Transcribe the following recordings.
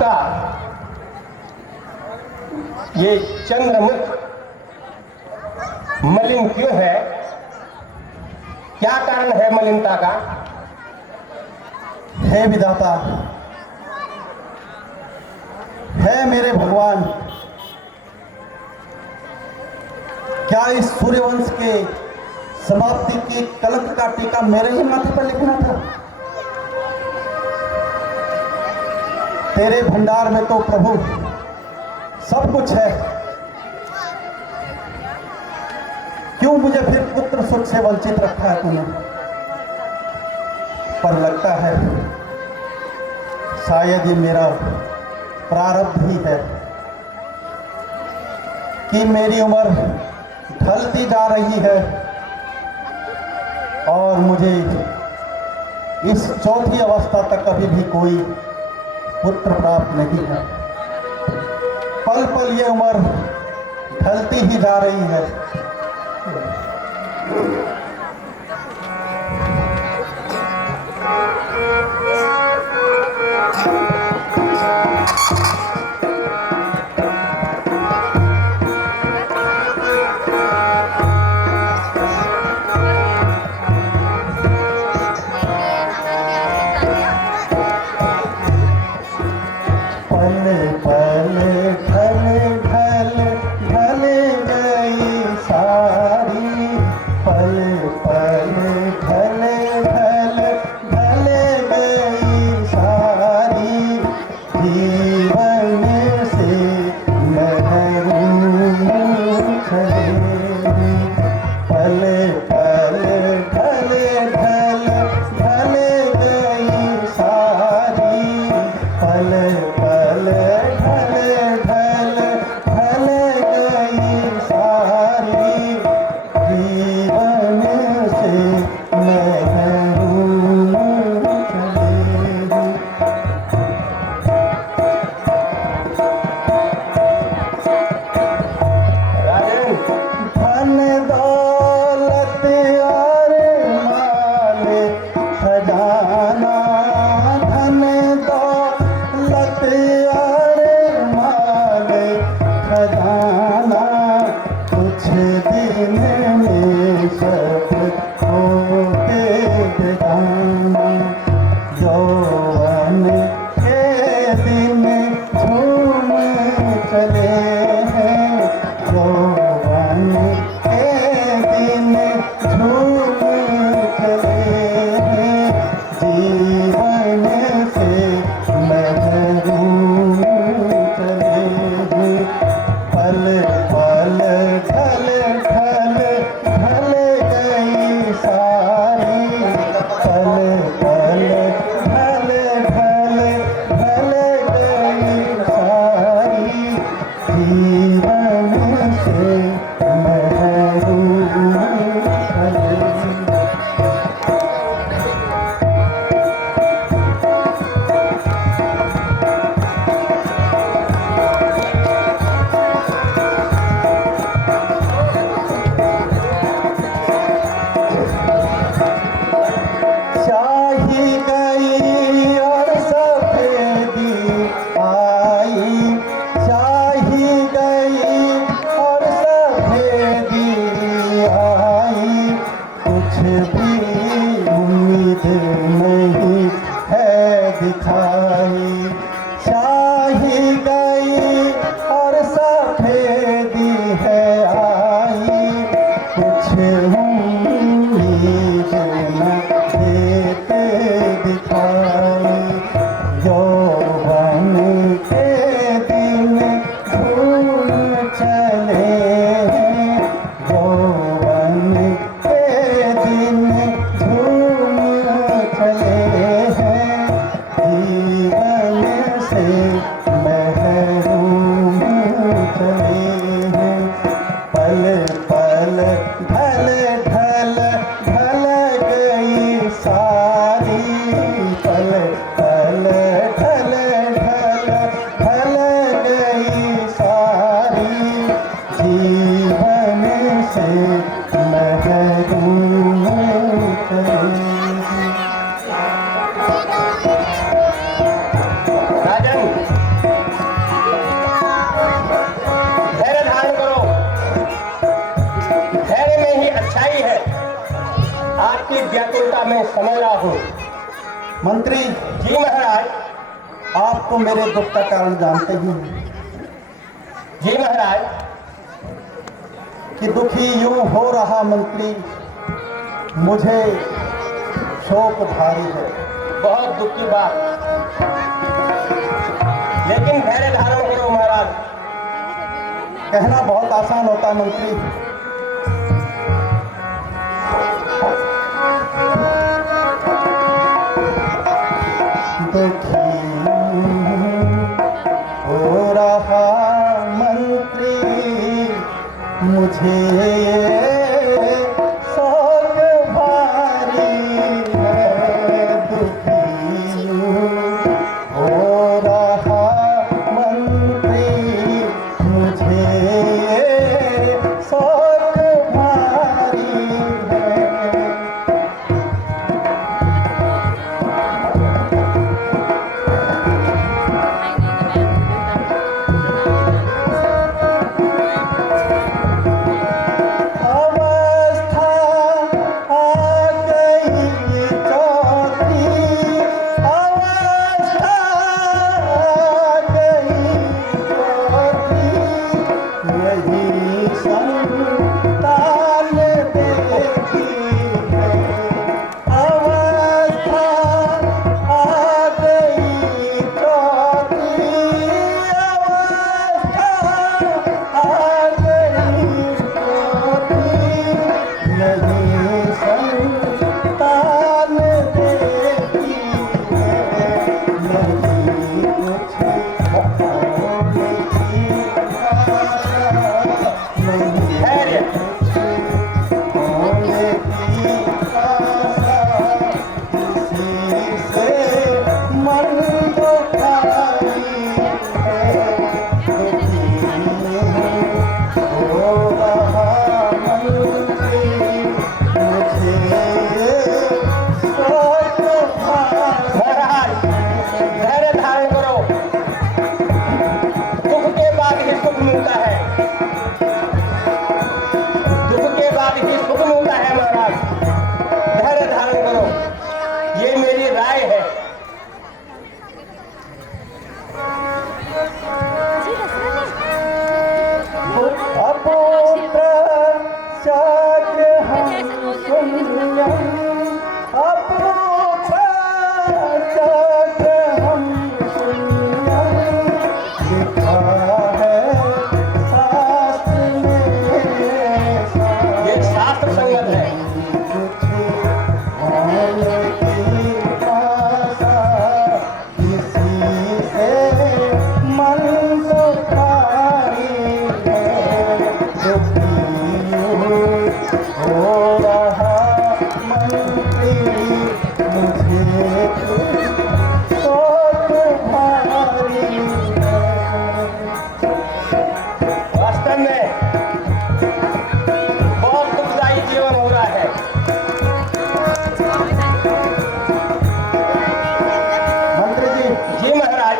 आपका ये चंद्रमुख मलिन क्यों है? क्या कारण है मलिनता का? हे विधाता, हे मेरे भगवान, क्या इस सूर्यवंश के समाप्ति के कलंक का टीका मेरे ही माथे पर लिखना था? तेरे भंडार में तो प्रभु सब कुछ है, क्यों मुझे फिर पुत्र सुख से वंचित रखा है तूने? पर लगता है शायद ये मेरा प्रारब्ध ही है कि मेरी उम्र ढलती जा रही है और मुझे इस चौथी अवस्था तक कभी भी कोई पुत्र प्राप्त नहीं है। पल पल ये उम्र ढलती ही जा रही है। समझ रहा हूँ। मंत्री जी महाराज। आप तो मेरे दुख का कारण जानते ही हैं जी महाराज। कि दुखी यूं हो रहा मंत्री, मुझे शोक भारी है। बहुत दुख की बात, लेकिन धैर्य धारण करो महाराज। कहना बहुत आसान होता है मंत्री, दुखी हो रहा मंत्री, मुझे शोक भारी है। दुखी हो रहा मंत्री, मुझे शोक भारी है। अवस्था आ गई चौथी, अवस्था आ गई चौथी, यही संतान देखी है। अवस्था आ गई चौथी, अवस्था आ गई चौथी, यही संतान देखी है। नहीं कुछ होने की आशा, नहीं धैर्य। कुछ होने की आशा, किसी से मन दुखाई है। दुखी हो रहा मंत्री, मुझे शोक भारी महाराज धैर्य धारण करो। दुख के बाद ही सुख मिलता है, दुख के बाद ही सुख मिलता है महाराज। धैर्य धारण करो, ये मेरी राय है। अपुत्र शाक हम सुनियं, अपुत्र शाक हम सुनियं, लिखा है शास्त्र में ये शास्त्र संगत है। कुछ होने की आशा, किसी से मन सुखाई है। दुखी हो रहा मंत्री, मुझे शोक भारी है। वास्तव में बहुत दुखदायी जीवन हो रहा है। मंत्री जी, जी महाराज।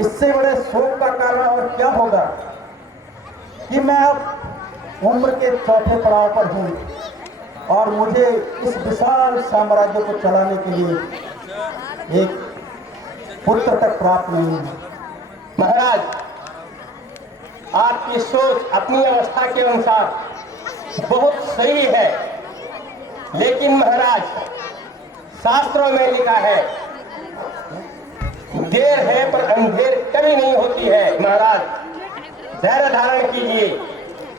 इससे बड़े शोक का कारण और क्या होगा कि मैं अब उम्र के चौथे पड़ाव पर हूँ और मुझे इस विशाल साम्राज्य को चलाने के लिए एक पुत्र तक प्राप्त नहीं है। महाराज आपकी सोच अपनी अवस्था के अनुसार बहुत सही है, लेकिन महाराज शास्त्रों में लिखा है देर है पर अंधेर कभी नहीं होती है। महाराज धैर्य धारण कीजिए।